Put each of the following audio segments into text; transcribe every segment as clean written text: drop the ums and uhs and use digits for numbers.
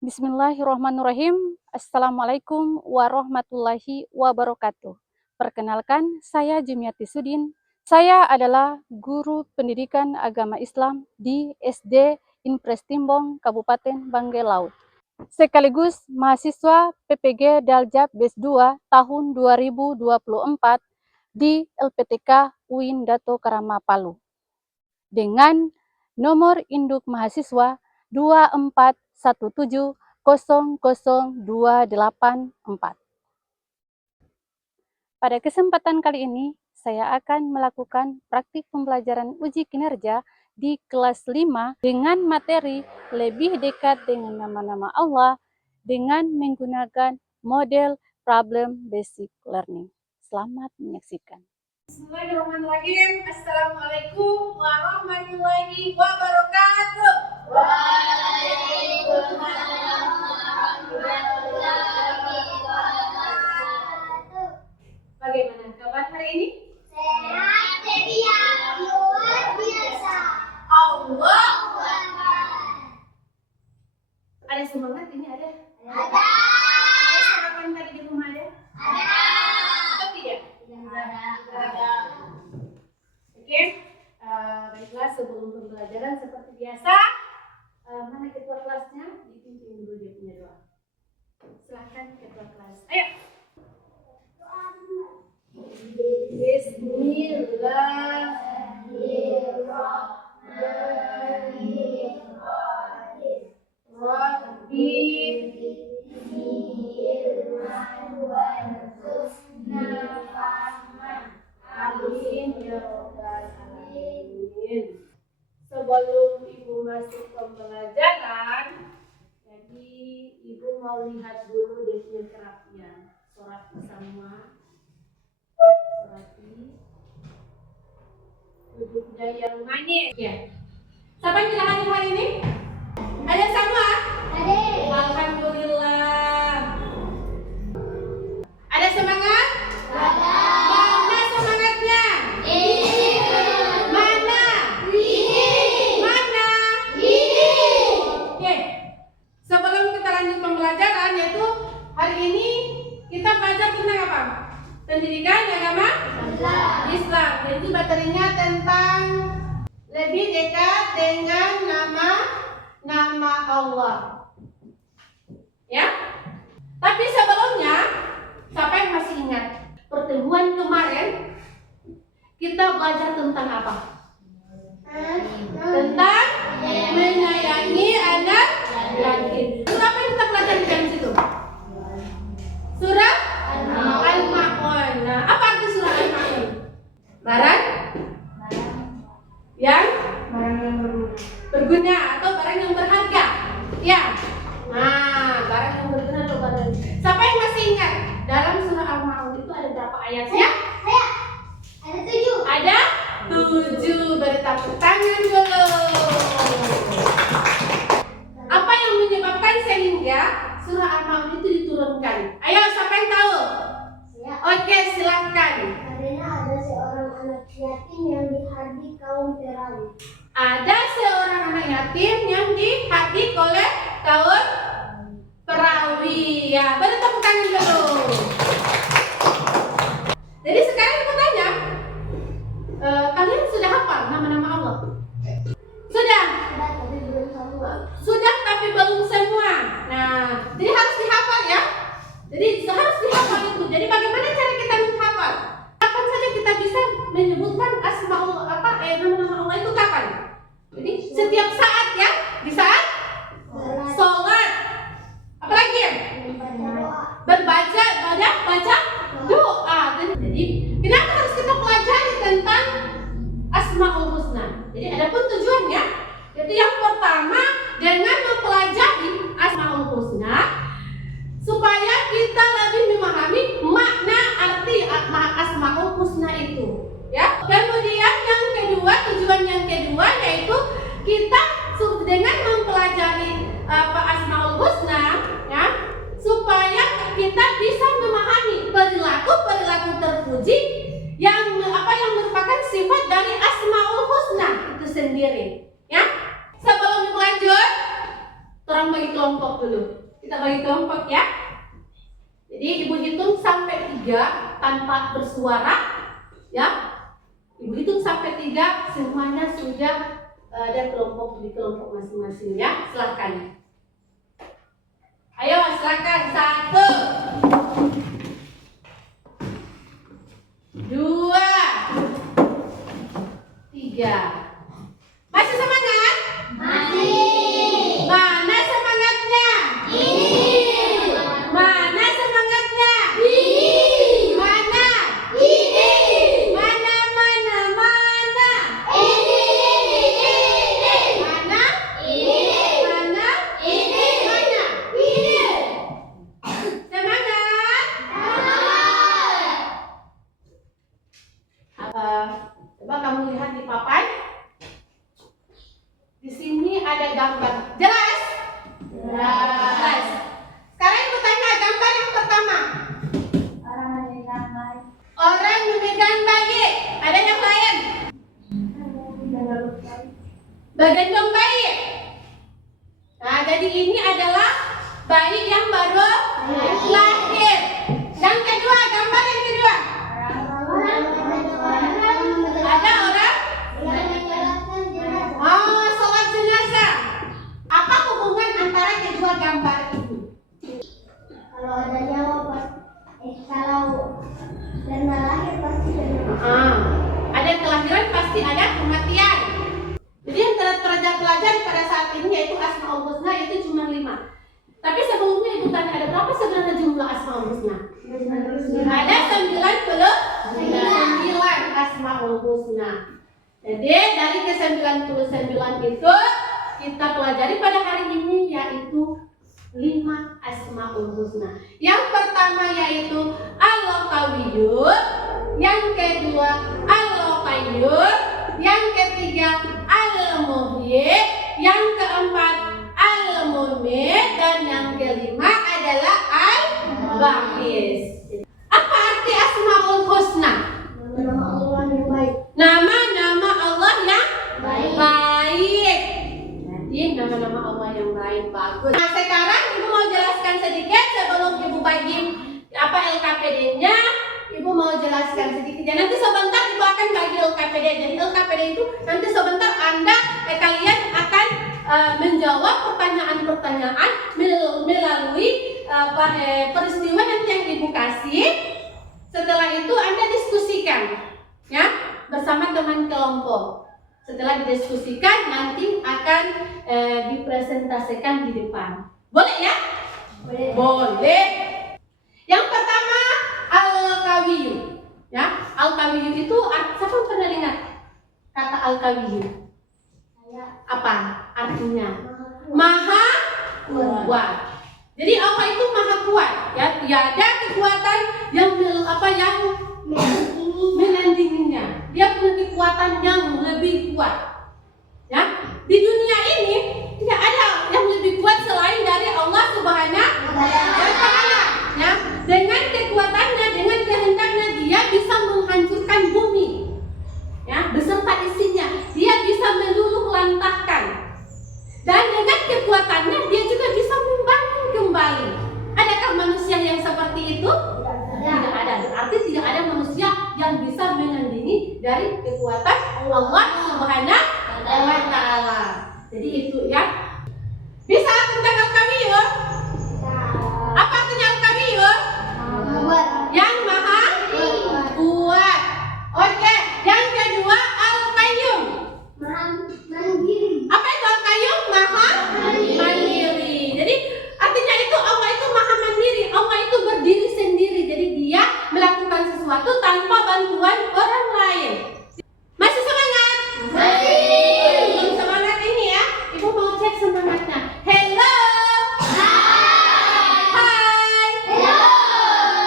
Bismillahirrahmanirrahim. Assalamualaikum warahmatullahi wabarakatuh. Perkenalkan, saya Jumiati Sudin. Saya adalah guru pendidikan agama Islam di SD Impres Timbong, Kabupaten Banggai-Laut. Sekaligus mahasiswa PPG Daljab BES 2 tahun 2024 di LPTK UIN Dato Karama Palu. Dengan nomor induk mahasiswa 241700284. Pada kesempatan kali ini, saya akan melakukan praktik pembelajaran uji kinerja di kelas 5 dengan materi lebih dekat dengan nama-nama Allah dengan menggunakan model problem basic learning. Selamat menyaksikan. Bismillahirrahmanirrahim. Assalamualaikum warahmatullahi wabarakatuh. Waalaikumsalam warahmatullahi wabarakatuh. Bagaimana kabar hari ini? Sehat ceria, luar biasa. Allahu Akbar. Ada semangat ini ada? Ada. Ada sarapan tadi di rumah ada? Ada. Atau tidak? Ada. Oke. Baiklah, sebelum pembelajaran seperti biasa, mana ketua kelasnya? Dipimpin dulu dia punya doa. Silahkan ketua kelas. Ayo. Bismillahirrahmanirrahim. Rabbi firman warzuqna fahman. Amin ya rabbal alamin. Sebelum ibu masuk pembelajaran, jadi ibu mau lihat dulu dia punya kerapian. Sorati sama, sorati duduknya yang manis. Ya. Siapa yang tidak hadir hari ini? Ada sama? Ada. Alhamdulillah. Ada semangat? Ada. Mana semangatnya? Ini. Mana? Ini. Mana? Ini. Oke. Sebelum kita lanjut pembelajaran, yaitu hari ini kita belajar tentang apa? Pendidikan agama Islam. Jadi materinya tentang lebih dekat dengan nama Allah. Ya? Tapi sebelumnya, siapa yang masih ingat pertemuan kemarin kita belajar tentang apa? Tentang menyayangi anak yatim. Surah apa yang kita pelajari di situ? Surah Al-Ma'un. Nah, apa arti surah Al-Ma'un? Barang yang berguna atau barang yang berharga. Ya. Nah, barang yang berguna atau barang. Siapa yang masih ingat dalam surah Al-Ma'un itu ada berapa ayatnya? Saya. Ada 7. Ada 7. Beri tepuk tangan dulu. Apa yang menyebabkan sehingga surah Al-Ma'un itu diturunkan? Ayo, siapa yang tahu? Saya. Oke, silakan. Karena ada seorang anak yatim yang dihardik kaum Firaun. Ada seorang anak yatim yang dihardik oleh kaum perawi. Ya, beri tepuk tangan dulu. Jadi sekarang aku tanya, kalian sudah hafal nama-nama Allah? Sudah? Tapi belum semua. Sudah tapi belum semua. Nah, jadi harus dihafal ya. Jadi harus dihafal itu. Jadi bagaimana cara kita menghafal? Kapan saja kita bisa menyebutkan asmaul nama-nama Allah itu kapan? Jadi setiap saat ya. Di saat sholat, bagi kelompok dulu. Kita bagi kelompok ya. Jadi ibu hitung sampai 3 tanpa bersuara, ya. Ibu hitung sampai 3, semuanya sudah ada kelompok di kelompok masing-masing ya. Silakan. Ayo silakan. 1, 2, 3. Masih semangat? Masih. Mana semangatnya? Ini. Mana semangatnya? Ini. Mana? Ini. Mana? Ini. Mana? Ini. Mana? Ini. Mana? Ini. Semangat? Coba kamu lihat di papan. Di sini ada gambar. Jelas? Jelas. Sekarang ibu tanya gambar yang pertama. Orang memegang bayi. Ada yang lain? Menggendong bayi. Nah, jadi ini adalah bayi yang baru lahir. Yang kedua, gambar yang kedua. Ada orang? Oh, sholat jenazah. Apa hubungan antara kedua gambar itu? Kalau ada nyawa kalau dana lahir pasti ada. Ada kelahiran pasti ada kematian. Jadi yang terpelajar pada saat ini yaitu Asmaul Husna itu cuma 5. Tapi sebelumnya ibu tanya ada berapa sebenarnya jumlah Asmaul Husna? Ada 99 Asmaul Husna. Jadi dari ke-99 itu kita pelajari pada hari ini yaitu 5 Asmaul Husna. Yang pertama yaitu Al-Qawiyyun, yang kedua Al-Qayyum, yang ketiga Al-Muhyi, yang keempat Al-Mumit, dan yang kelima adalah Al-Ba'is. Apa arti Asmaul Husna? Nama Allah yang baik. Nama-nama Allah yang Baik. baik. Jadi nama-nama Allah yang baik bagus. Nah sekarang ibu mau jelaskan sedikit sebelum ibu bagi apa LKPD-nya. Ibu mau jelaskan sedikit. Dan nanti sebentar ibu akan bagi LKPD. Jadi LKPD itu nanti sebentar kalian akan menjawab pertanyaan-pertanyaan melalui peristiwa nanti yang ibu kasih. Setelah itu Anda diskusikan, ya, bersama teman kelompok. Setelah didiskusikan nanti akan dipresentasikan di depan. Boleh ya? Boleh. Boleh. Yang pertama Al-Qawiyyun. Ya, Al-Qawiyyun itu siapa pernah dengar kata Al-Qawiyyun? Apa artinya? Maha kuat. Jadi Allah itu maha kuat. Ya, tiada kekuatan yang menandinginya. Dia punya kekuatan yang lebih kuat. Ya, di dunia ini tidak ada yang lebih kuat selain dari Allah Subhanahu wa Ta'ala. Ya, dengan kekuatannya, dengan kehendaknya dia bisa menghancurkan bumi. Ya, beserta isinya. Dia bisa meluluh lantahkan. Dan dengan kekuatannya dia juga bisa membangun kembali. Adakah manusia yang seperti itu? Tidak ada. Berarti tidak ada manusia yang bisa menandingi dari kekuatan Allah Subhanahu wa Ta'ala. Jadi itu ya. Bisa tentang Al-Qawiyyun? Apa artinya Al-Qawiyyun? Yang maha kuat. Oke. Yang kedua Al-Qayyum. Mandiri. Apa itu Al-Qayyum? Maha mandiri. Jadi artinya itu Allah itu maha mandiri. Allah itu berdiri sendiri. Jadi dia melakukan sesuatu tanpa bantuan orang lain. Masih semangat? Masih. Belum semangat ini ya. Ibu mau cek semangatnya. Hello. Hai. Hello.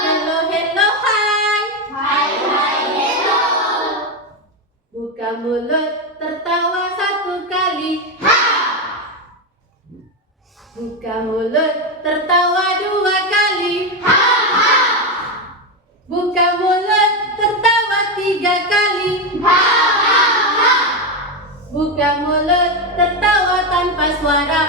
Hello, hello, hai. Hai, hello. Buka mulut, tertawa 1 kali. Buka mulut, tertawa 2 kali. Buka mulut, tertawa 3 kali. Buka mulut, tertawa tanpa suara.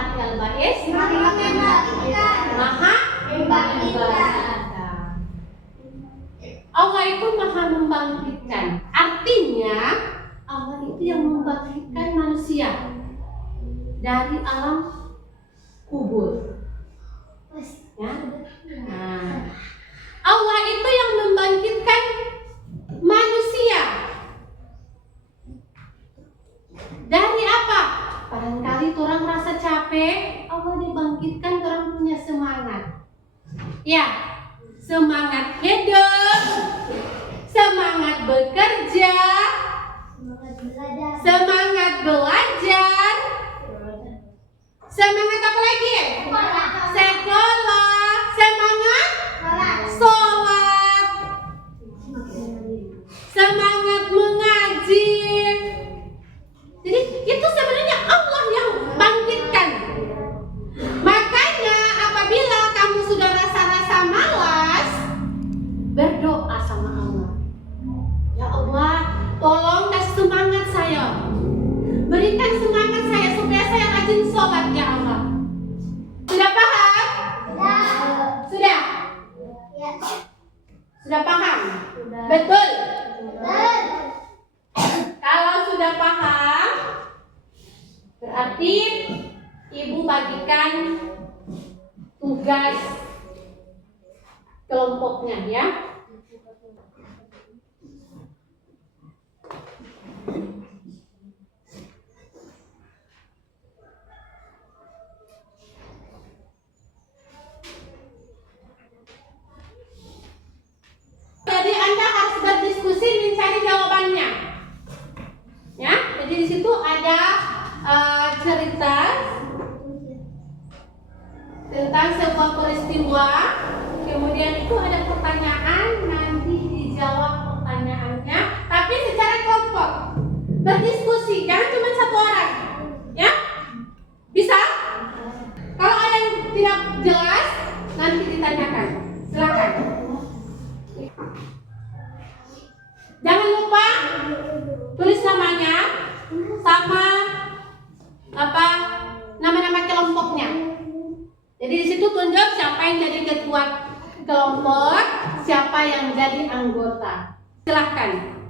arti al-ba'is? Maha membangkitkan. Allah itu maha membangkitkan. Artinya Allah itu yang membangkitkan manusia dari alam kubur. Ya. Nah, Allah itu yang membangkitkan manusia dari apa? Barangkali orang rasa capek, Allah dibangkitkan, orang punya semangat. Ya, semangat hidup, semangat bekerja, semangat belajar, semangat apa lagi? Sekolah, semangat sholat, semangat mengaji. Jadi itu sebenarnya Allah yang bangkitkan. Makanya apabila kamu sudah rasa-rasa malas, berdoa sama Allah. Ya Allah, tolong kasih semangat saya. Berikan semangat saya supaya saya rajin sholat, ya Allah. Sudah paham? Sudah? Sudah paham? Betul? Kalau sudah paham, berarti ibu bagikan tugas kelompoknya ya. Jadi Anda harus berdiskusi mencari jawabannya. Ya, jadi di situ ada cerita tentang sebuah peristiwa. Kemudian itu ada pertanyaan, nanti dijawab pertanyaannya, tapi secara kelompok. Berdiskusi, jangan cuma satu orang. Ya? Bisa? Kalau ada yang tidak jelas, nanti ditanyakan. Silakan. Jangan lupa tulis namanya sama nama-nama kelompoknya. Jadi di situ tunjuk siapa yang jadi ketua kelompok, siapa yang jadi anggota. Silahkan.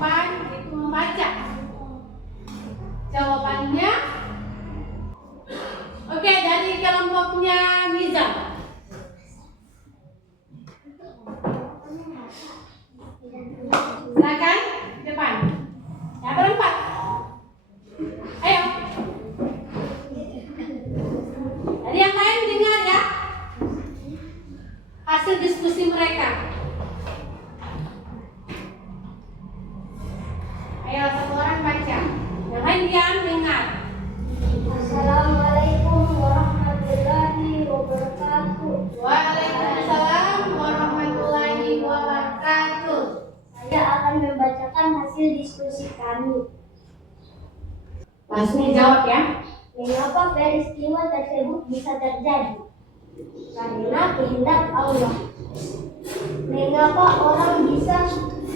depan itu membaca. Jawabannya oke, dari kelompoknya Nizam. Silakan depan. Ya, berempat. Ayo. Jadi yang lain dengar ya hasil diskusi mereka. Ayo, satu orang baca. Yang lain diam dengar. Assalamualaikum warahmatullahi wabarakatuh. Waalaikumsalam warahmatullahi wabarakatuh. Saya akan membacakan hasil diskusi kami. Langsung dijawab ya. Mengapa peristiwa tersebut bisa terjadi? Karena kehendak Allah. Mengapa orang bisa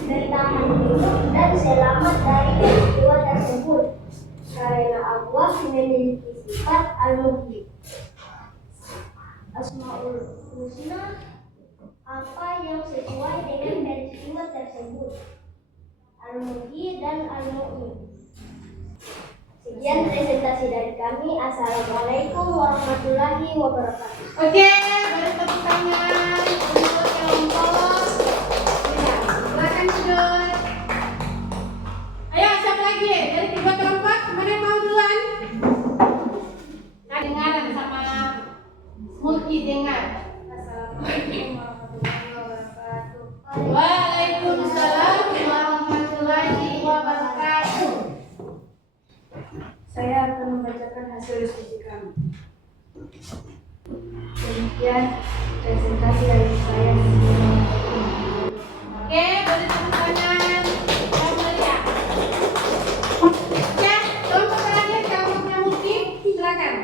bertahan hidup dan selamat dari peristiwa tersebut? Karena Allah memiliki sifat al-muhyi. Asmaul Husna, apa yang sesuai dengan peristiwa tersebut? Al-muhyi dan al-mu'min. Sekian presentasi dari kami. Assalamualaikum warahmatullahi wabarakatuh. Oke, beri tepuk tangan untuk kelompok. Ya, silakan duduk. Ayo, siapa lagi? Dari tiga kelompok, mana yang mau duluan? Nah, dengaran sama Mulki dengar. Assalamualaikum warahmatullahi wabarakatuh. Waalaikumsalam warahmatullahi wabarakatuh. Saya akan membacakan hasil diskusi kami. Demikian presentasi dari saya. Oke, beri tepuk tangan. Yang mulia. Ya, kelompok terakhir kelompoknya Mulki, silakan.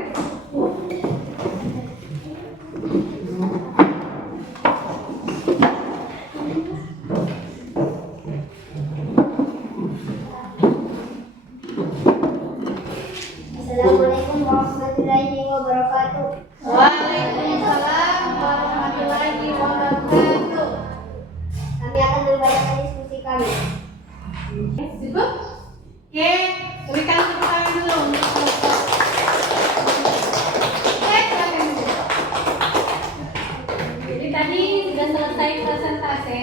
Assalamualaikum warahmatullahi wabarakatuh. Waalaikumsalam warahmatullahi wabarakatuh. Kami akan membacakan diskusi kami. Cukup? Oke, berikan tepuk tangan dulu untuk kelompok. Oke, silakan dulu. Jadi tadi sudah selesai presentasi.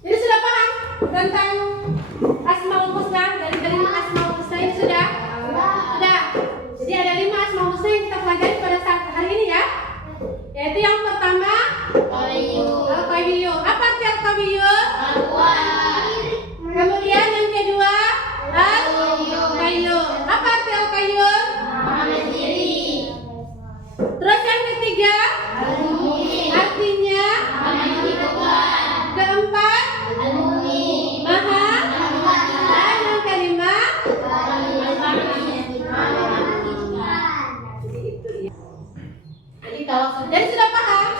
Jadi sudah paham tentang Asmaul Husna, dari 5 Asmaul Husna ini sudah? Sudah. Jadi ada 5 Asmaul Husna yang kita pelajari pada saat hari ini ya. Yaitu yang pertama Al-Qawiyyu. Apa arti Al-Qawiyyu? Kemudian yang kedua Al-Qayyum. Apa arti Al-Qayyum? Terus yang ketiga artinya keempat Maha. Dan yang kelima jadi kalau sudah paham?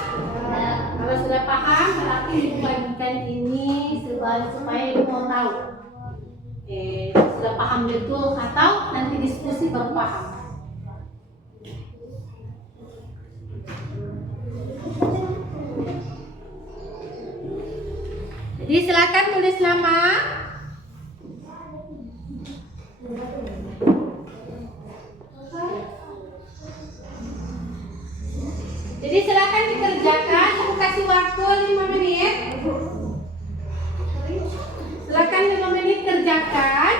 Kalau sudah paham berarti dibagikan ini supaya ibu mau tahu. Sudah paham betul atau nanti diskusi baru paham. Jadi silakan tulis nama. Jadi silakan dikerjakan, ibu kasih waktu 5 menit. Silakan 5 menit kerjakan.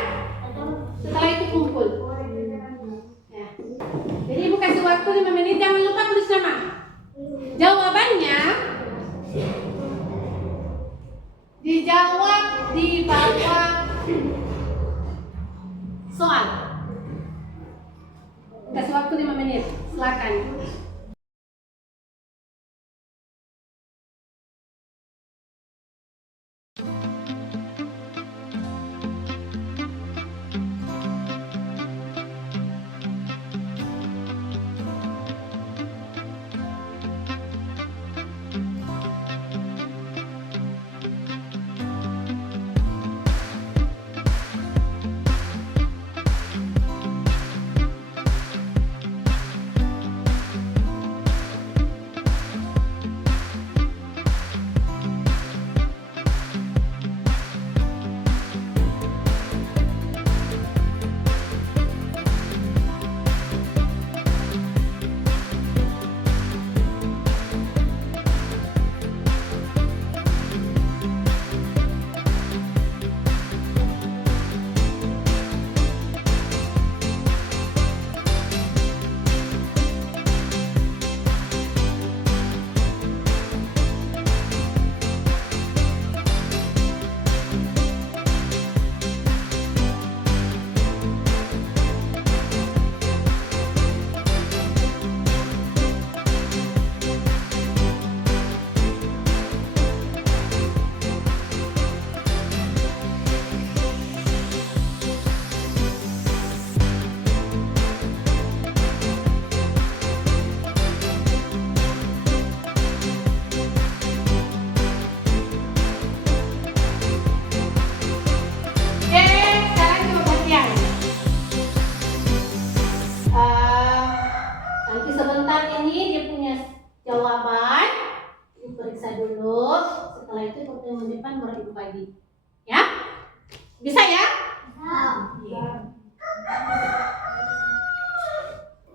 Setelah itu kumpul. Ya. Jadi ibu kasih waktu 5 menit, jangan lupa tulis nama. Jawabannya dijawab di bawah soal. Kasih waktu 5 menit. Silakan. dulu. Setelah itu pertemuan depan baru ibu pagi. Ya? Bisa ya? Iya.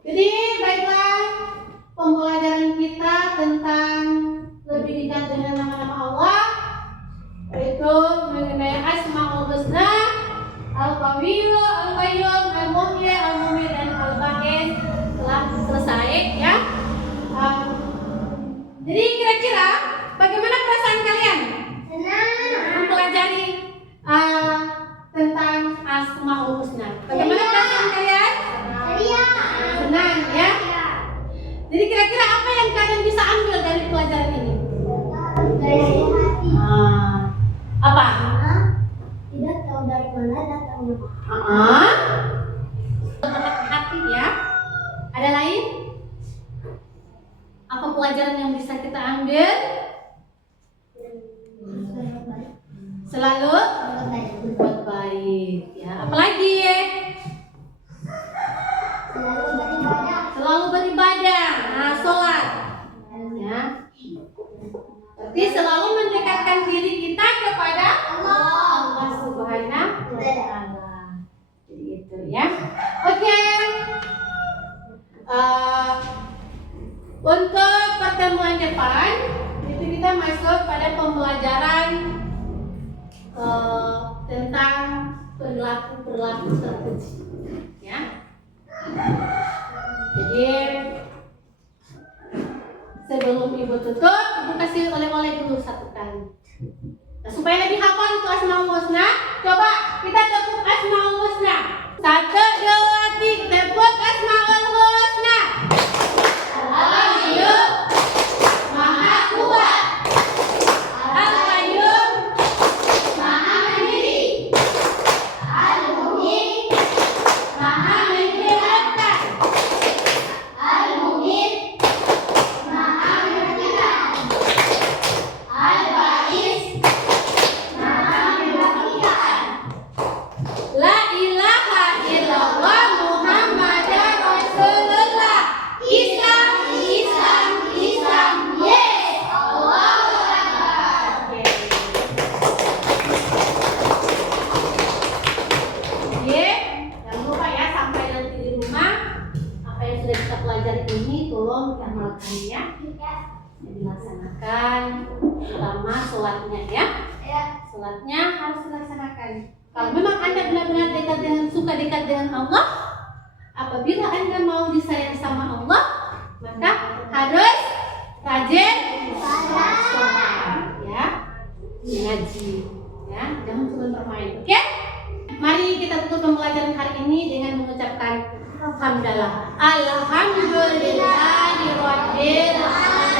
Jadi baiklah, pembelajaran kita tentang lebih dekat dengan nama-nama Allah, yaitu mengenai Asmaul Husna, Al-Qawiyyu, Al-Qayyum, Al-Muhyi, Al-Mumit, dan Al-Baqis telah selesai ya. Jadi kira-kira bagaimana perasaan kalian mempelajari tentang Asmaul Husna? Bagaimana perasaan kalian? Senang ya. Jadi kira-kira apa yang kalian bisa ambil dari pelajaran ini? Apa? Tidak tahu dari mana datangnya. Hati ya. Ada lain? Apa pelajaran yang bisa kita ambil? Selalu berbuat baik ya. Apalagi ya? Selalu beribadah. Nah, sholat ya. Berarti selalu mendekatkan diri kita kepada Allah Subhanahu wa Ta'ala. Jadi itu ya. Oke. Untuk pertemuan depan itu kita masuk pada pembelajaran tentang perilaku terpuji ya. Jadi sebelum ibu tutup, ibu kasih oleh-oleh dulu satu kali. Nah, supaya lebih hafal itu Asmaul Husna, coba kita tepuk Asmaul Husna. 1, 2, 3, tepuk Asmaul Husna. Al-Qayyum Maha Kuat, Al-Qayyum Maha Mandiri, Al-Muhyi Maha Menciptakan, Al-Mumit Maha Mematikan, Al-Baqis Maha Membangkitkan. La ilaha illallah Muhammadar Rasulullah. Islam, Islam, Islam, yes. Allahu Akbar. Oke, jangan lupa ya sampai nanti di rumah apa yang sudah kita pelajari ini tolong diamalkan ya. Dilaksanakan, terutama sholatnya ya. Sholatnya harus dilaksanakan. Kalau memang Anda benar-benar suka dekat dengan Allah, apabila Anda mau disayang sama Allah, maka harus rajin sholat ya, ngaji ya, jangan cuma bermain. Oke? Mari kita tutup pembelajaran hari ini dengan mengucapkan hamdalah. Alhamdulillahirabbil alamin.